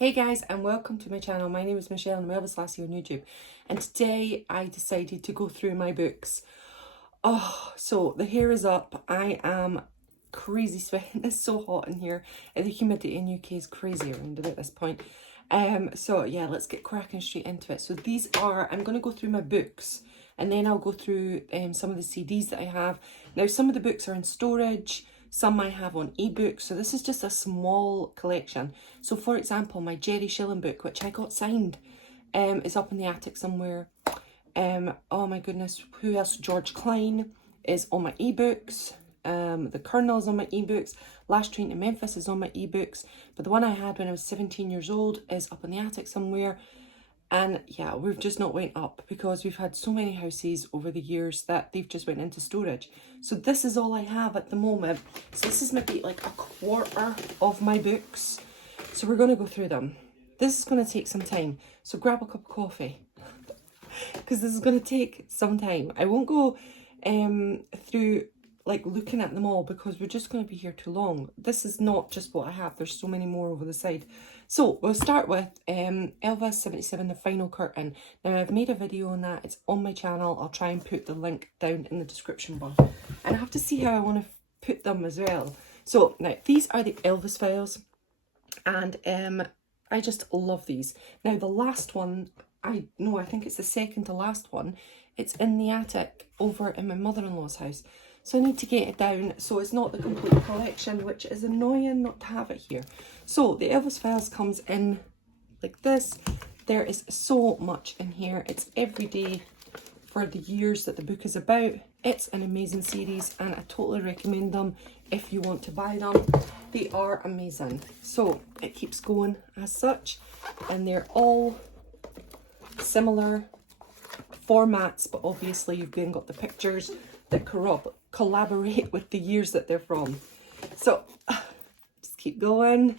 Hey guys, and welcome to my channel. My name is Michelle and I'm Elvis Lassie on YouTube. And today I decided to go through my books. Oh, so the hair is up. I am crazy sweating. It's so hot in here. And the humidity in UK is crazy around about this point. So yeah, let's get cracking straight into it. So these are, I'm going to go through my books and then I'll go through some of the CDs that I have. Now some of the books are in storage. Some I have on ebook, so this is just a small collection. So for example, my Jerry Shilling book, which I got signed, is up in the attic somewhere. Oh my goodness, who else? George Klein is on my ebooks. The Colonel's on my ebooks. Last Train to Memphis is on my ebooks. But the one I had when I was 17 years old is up in the attic somewhere. And yeah, we've just not went up because we've had so many houses over the years that they've just went into storage. So this is all I have at the moment. So this is maybe like a quarter of my books. So we're going to go through them. This is going to take some time. So grab a cup of coffee because this is going to take some time. I won't go through like looking at them all because we're just going to be here too long. This is not just what I have. There's so many more over the side. So we'll start with Elvis 77, The Final Curtain. Now I've made a video on that. It's on my channel. I'll try and put the link down in the description bar. And I have to see how I want to put them as well. So now these are the Elvis Files. And I just love these. Now the last one, I think it's the second to last one. It's in the attic over in my mother-in-law's house. So I need to get it down so it's not the complete collection, which is annoying not to have it here. So the Elvis Files comes in like this. There is so much in here. It's every day for the years that the book is about. It's an amazing series and I totally recommend them if you want to buy them. They are amazing. So it keeps going as such and they're all similar formats, but obviously you've then got the pictures that collaborate with the years that they're from. So just keep going.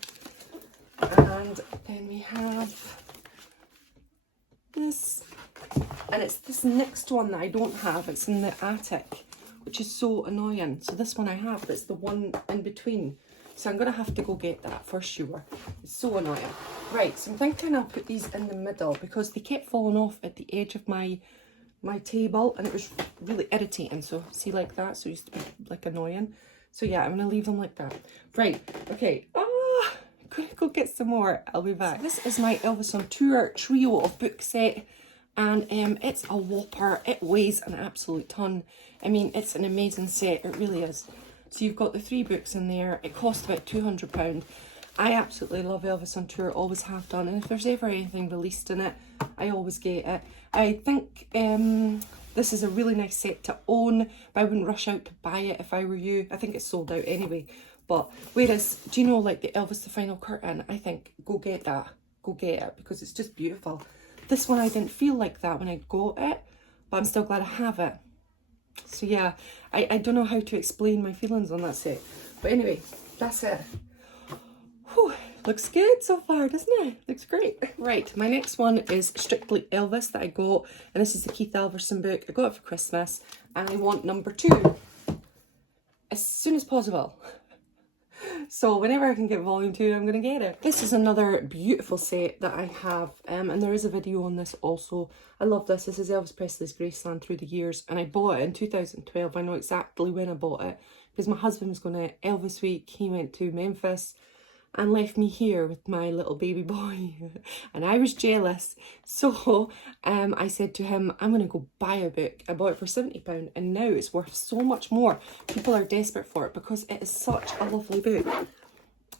And then we have this, and it's this next one that I don't have. It's in the attic, which is so annoying. So this one I have, but it's the one in between. So I'm gonna have to go get that for sure. It's so annoying. Right, so I'm thinking I'll put these in the middle because they kept falling off at the edge of my table and it was really irritating. So see, like that, so it used to be like annoying. So yeah, I'm gonna leave them like that. Right, okay. I'm gonna go get some more. I'll be back. So this is my Elvis on Tour trio of book set, and it's a whopper. It weighs an absolute ton. I mean, it's an amazing set. It really is. So you've got the 3 books in there. It cost about £200. I absolutely love Elvis on Tour, always have done, and if there's ever anything released in it, I always get it. I think this is a really nice set to own, but I wouldn't rush out to buy it if I were you. I think it's sold out anyway. But whereas, do you know, like the Elvis the Final Curtain, I think go get that. Go get it because it's just beautiful. This one I didn't feel like that when I got it, but I'm still glad I have it. So yeah, I don't know how to explain my feelings on that set. But anyway, that's it. Whew, looks good so far, doesn't it? Looks great. Right, my next one is Strictly Elvis that I got, and this is the Keith Alverson book. I got it for Christmas, and I want number 2 as soon as possible. So whenever I can get volume 2, I'm going to get it. This is another beautiful set that I have, and there is a video on this also. I love this. This is Elvis Presley's Graceland through the years, and I bought it in 2012. I know exactly when I bought it because my husband was going to Elvis Week. He went to Memphis and left me here with my little baby boy and I was jealous. So I said to him, I'm going to go buy a book. I bought it for £70 and now it's worth so much more. People are desperate for it because it is such a lovely book.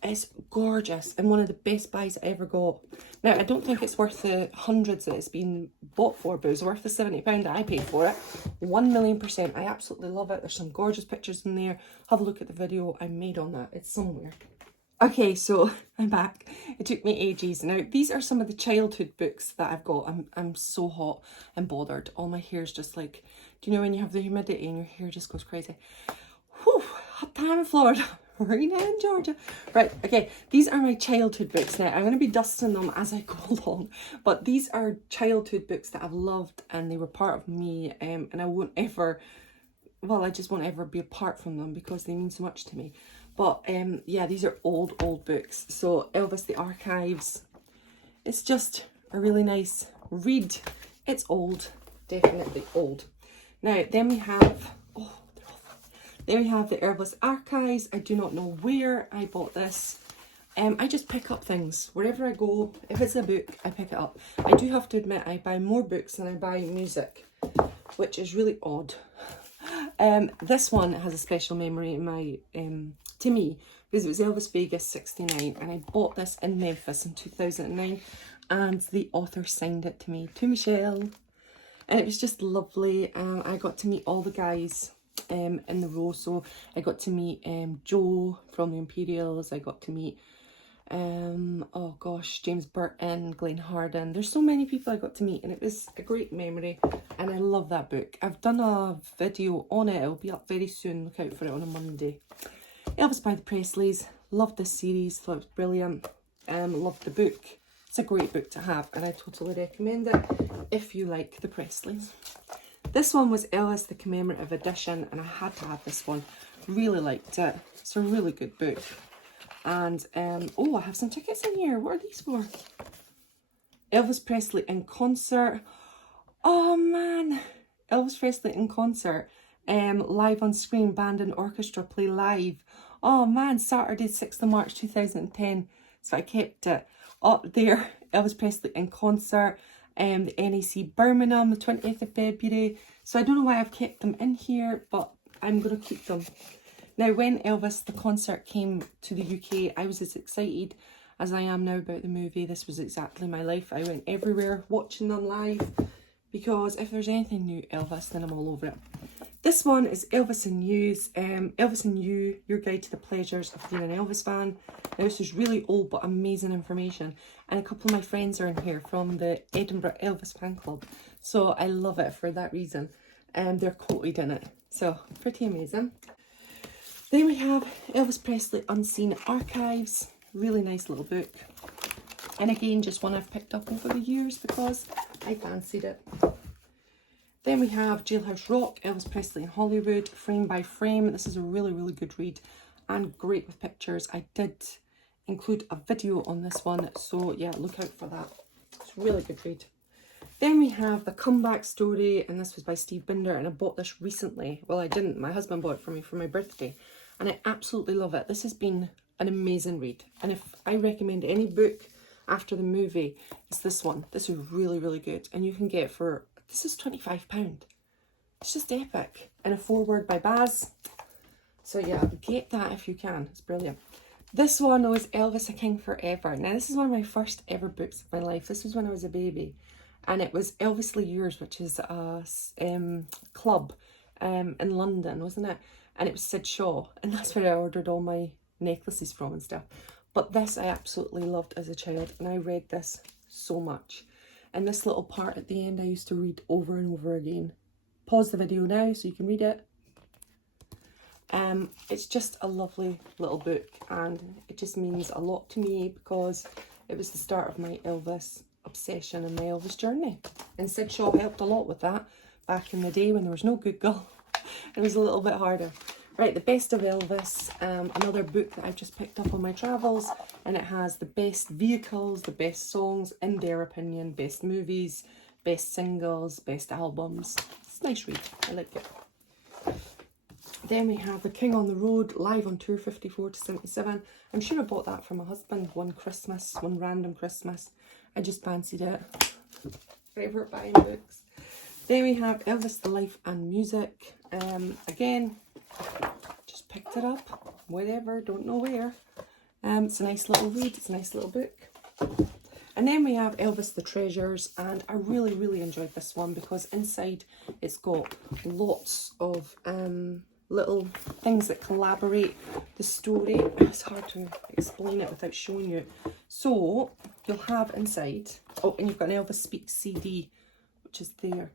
It's gorgeous and one of the best buys I ever got. Now I don't think it's worth the hundreds that it's been bought for, but it's worth the £70 that I paid for it. 1,000,000%. I absolutely love it. There's some gorgeous pictures in there. Have a look at the video I made on that. It's somewhere. Okay, so I'm back. It took me ages. Now, these are some of the childhood books that I've got. I'm so hot and bothered. All my hair's just like, do you know when you have the humidity and your hair just goes crazy? Whew, hot time in Florida. Right now in Georgia. Right, okay, these are my childhood books now. I'm going to be dusting them as I go along. But these are childhood books that I've loved and they were part of me. And I won't ever, well, I just won't ever be apart from them because they mean so much to me. But yeah, these are old books. So Elvis, the Archives, it's just a really nice read. It's old, definitely old. Now, then we have, oh, then we have the Elvis Archives. I do not know where I bought this. I just pick up things. Wherever I go, if it's a book, I pick it up. I do have to admit, I buy more books than I buy music, which is really odd. This one has a special memory in my, to me, because it was Elvis Vegas 69, and I bought this in Memphis in 2009, and the author signed it to me, to Michelle, and it was just lovely. I got to meet all the guys in the row, so I got to meet Joe from the Imperials, I got to meet oh gosh, James Burton, Glenn Harden. There's so many people I got to meet, and it was a great memory, and I love that book. I've done a video on it. It'll be up very soon. Look out for it on a Monday. Elvis by the Presleys. Loved this series. Thought it was brilliant. Loved the book. It's a great book to have, and I totally recommend it if you like the Presleys. This one was Elvis the Commemorative Edition, and I had to have this one. Really liked it. It's a really good book. And, oh, I have some tickets in here. What are these for? Elvis Presley in concert. Oh, man. Elvis Presley in concert. Live on screen, band and orchestra play live. Oh, man. Saturday, 6th of March, 2010. So I kept it up there. Elvis Presley in concert. The NEC Birmingham, the 20th of February. So I don't know why I've kept them in here, but I'm going to keep them. Now, when Elvis, the concert, came to the UK, I was as excited as I am now about the movie. This was exactly my life. I went everywhere watching them live, because if there's anything new Elvis, then I'm all over it. This one is Elvis and You's, Elvis and You, Your Guide to the Pleasures of Being an Elvis Fan. Now, this is really old but amazing information, and a couple of my friends are in here from the Edinburgh Elvis Fan Club, so I love it for that reason. They're quoted in it, so pretty amazing. Then we have Elvis Presley Unseen Archives. Really nice little book. And again, just one I've picked up over the years because I fancied it. Then we have Jailhouse Rock, Elvis Presley in Hollywood, frame by frame. This is a really, really good read and great with pictures. I did include a video on this one, so yeah, look out for that. It's a really good read. Then we have The Comeback Story, and this was by Steve Binder, and I bought this recently. Well, I didn't. My husband bought it for me for my birthday, and I absolutely love it. This has been an amazing read, and if I recommend any book after the movie, it's this one. This is really, really good, and you can get it for, this is £25. It's just epic, and a foreword by Baz. So yeah, get that if you can. It's brilliant. This one was Elvis, A King Forever. Now, this is one of my first ever books of my life. This was when I was a baby. And it was Elvis Yours, which is a club in London, wasn't it? And it was Sid Shaw. And that's where I ordered all my necklaces from and stuff. But this I absolutely loved as a child. And I read this so much. And this little part at the end I used to read over and over again. Pause the video now so you can read it. It's just a lovely little book. And it just means a lot to me because it was the start of my Elvis obsession and my Elvis journey, and Sid Shaw helped a lot with that back in the day when there was no Google. It was a little bit harder. Right, The Best of Elvis, another book that I've just picked up on my travels, and it has the best vehicles, the best songs in their opinion, best movies, best singles, best albums. It's a nice read, I like it. Then we have The King on the Road, live on tour 54 to 77. I'm sure I bought that for my husband one Christmas, one random Christmas. I just fancied it. Forever buying books. Then we have Elvis, The Life and Music. Again, just picked it up. Wherever, don't know where. It's a nice little read. It's a nice little book. And then we have Elvis the Treasures. And I really, really enjoyed this one because inside it's got lots of little things that collaborate the story. It's hard to explain it without showing you. So you'll have inside, oh, and you've got an Elvis Speaks CD, which is there.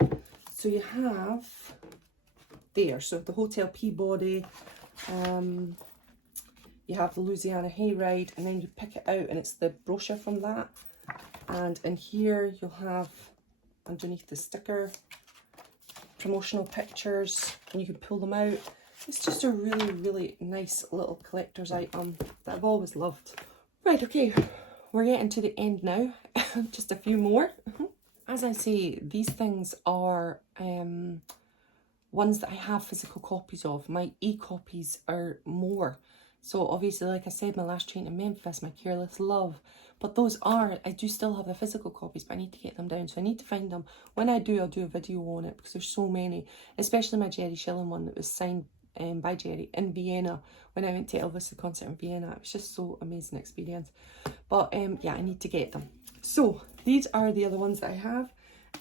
So you have there, so the Hotel Peabody, you have the Louisiana Hayride, and then you pick it out and it's the brochure from that. And in here you'll have underneath the sticker promotional pictures, and you can pull them out. It's just a really, really nice little collector's item that I've always loved. Right, okay, we're getting to the end now. Just a few more. As I say, these things are ones that I have physical copies of. My e-copies are more. So obviously, like I said, my last train to Memphis, my Careless Love. But those are, I do still have the physical copies, but I need to get them down. So I need to find them. When I do, I'll do a video on it because there's so many. Especially my Jerry Schilling one that was signed by Jerry in Vienna when I went to Elvis the concert in Vienna. It was just so amazing experience. But yeah, I need to get them. So these are the other ones that I have.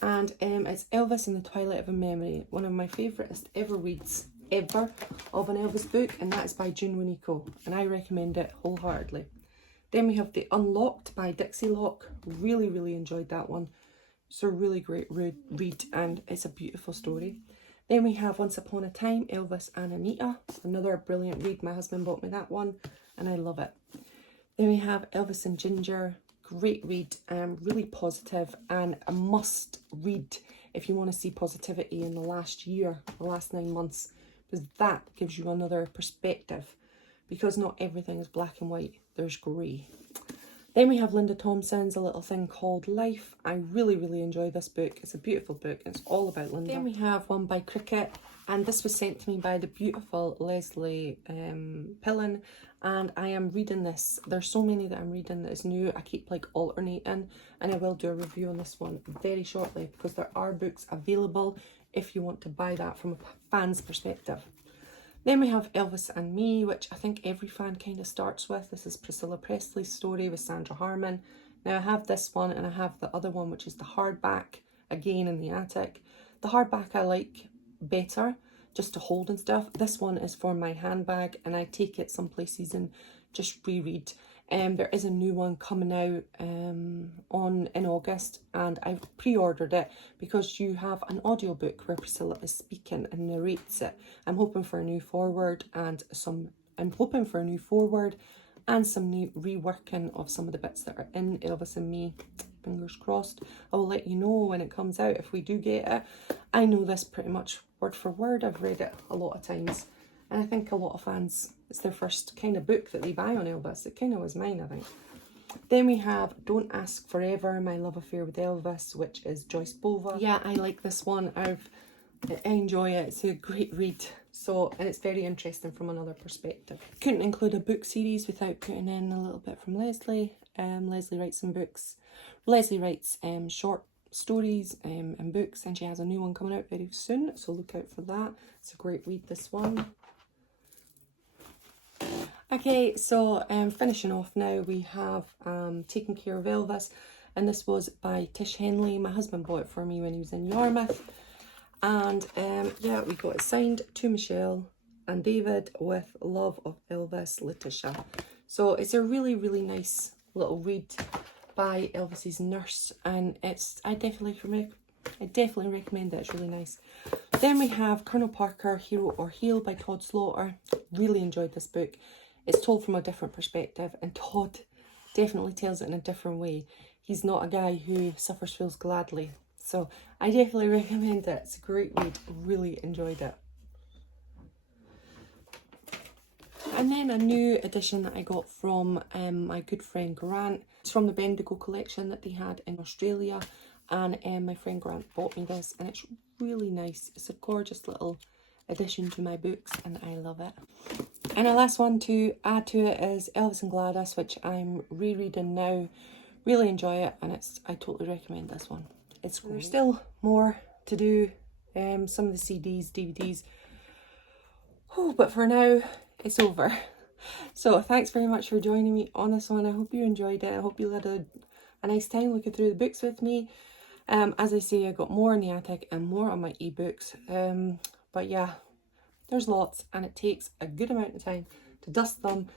And it's Elvis and the Twilight of a Memory, one of my favourite ever reads ever of an Elvis book, and that is by June Winico, and I recommend it wholeheartedly. Then we have The Unlocked by Dixie Locke. Really enjoyed that one. It's a really great read, and it's a beautiful story. Then we have Once Upon a Time, Elvis and Anita. Another brilliant read. My husband bought me that one, and I love it. Then we have Elvis and Ginger. Great read, really positive, and a must read if you want to see positivity in the last year, the last 9 months, because that gives you another perspective, because not everything is black and white, there's grey. Then we have Linda Thompson's A Little Thing Called Life. I really enjoy this book. It's a beautiful book. It's all about Linda. Then we have one by Cricket, and this was sent to me by the beautiful Leslie Pillen, and I am reading this. There's so many that I'm reading that is new. I keep like alternating, and I will do a review on this one very shortly because there are books available if you want to buy that from a fan's perspective. Then we have Elvis and Me, which I think every fan kind of starts with. This is Priscilla Presley's story with Sandra Harmon. Now I have this one and I have the other one, which is the hardback, again in the attic. The hardback I like better, just to hold and stuff. This one is for my handbag, and I take it some places and just reread. There is a new one coming out in August, and I've pre-ordered it because you have an audiobook where Priscilla is speaking and narrates it. I'm hoping for a new foreword and some new reworking of some of the bits that are in Elvis and Me. Fingers crossed. I will let you know when it comes out if we do get it. I know this pretty much word for word. I've read it a lot of times, and I think a lot of fans, it's their first kind of book that they buy on Elvis. It kind of was mine, I think. Then we have Don't Ask Forever, My Love Affair with Elvis, which is Joyce Bova. Yeah, I like this one. I enjoy it. It's a great read. So, and it's very interesting from another perspective. Couldn't include a book series without putting in a little bit from Leslie. Leslie writes some books. Leslie writes short stories and books, and she has a new one coming out very soon, so look out for that. It's a great read, this one. Okay, so finishing off now, we have Taking Care of Elvis, and this was by Tish Henley. My husband bought it for me when he was in Yarmouth, and yeah, we got it signed to Michelle and David with Love of Elvis, Letitia. So it's a really nice little read by Elvis's nurse, and I definitely recommend it. It's really nice. Then we have Colonel Parker, Hero or Heel by Todd Slaughter. Really enjoyed this book. It's told from a different perspective, and Todd definitely tells it in a different way. He's not a guy who suffers fools gladly. So I definitely recommend it. It's a great read. Really enjoyed it. And then a new edition that I got from my good friend Grant. It's from the Bendigo collection that they had in Australia. And my friend Grant bought me this, and it's really nice. It's a gorgeous little addition to my books, and I love it. And the last one to add to it is Elvis and Gladys, which I'm rereading now. Really enjoy it, and I totally recommend this one. It's great. There's still more to do, some of the CDs, DVDs. Oh, but for now, it's over. So thanks very much for joining me on this one. I hope you enjoyed it. I hope you had a nice time looking through the books with me. As I say, I got more in the attic and more on my ebooks. But yeah, there's lots, and it takes a good amount of time to dust them,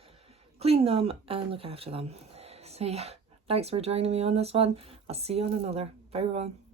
clean them, and look after them. So yeah, thanks for joining me on this one. I'll see you on another. Bye everyone.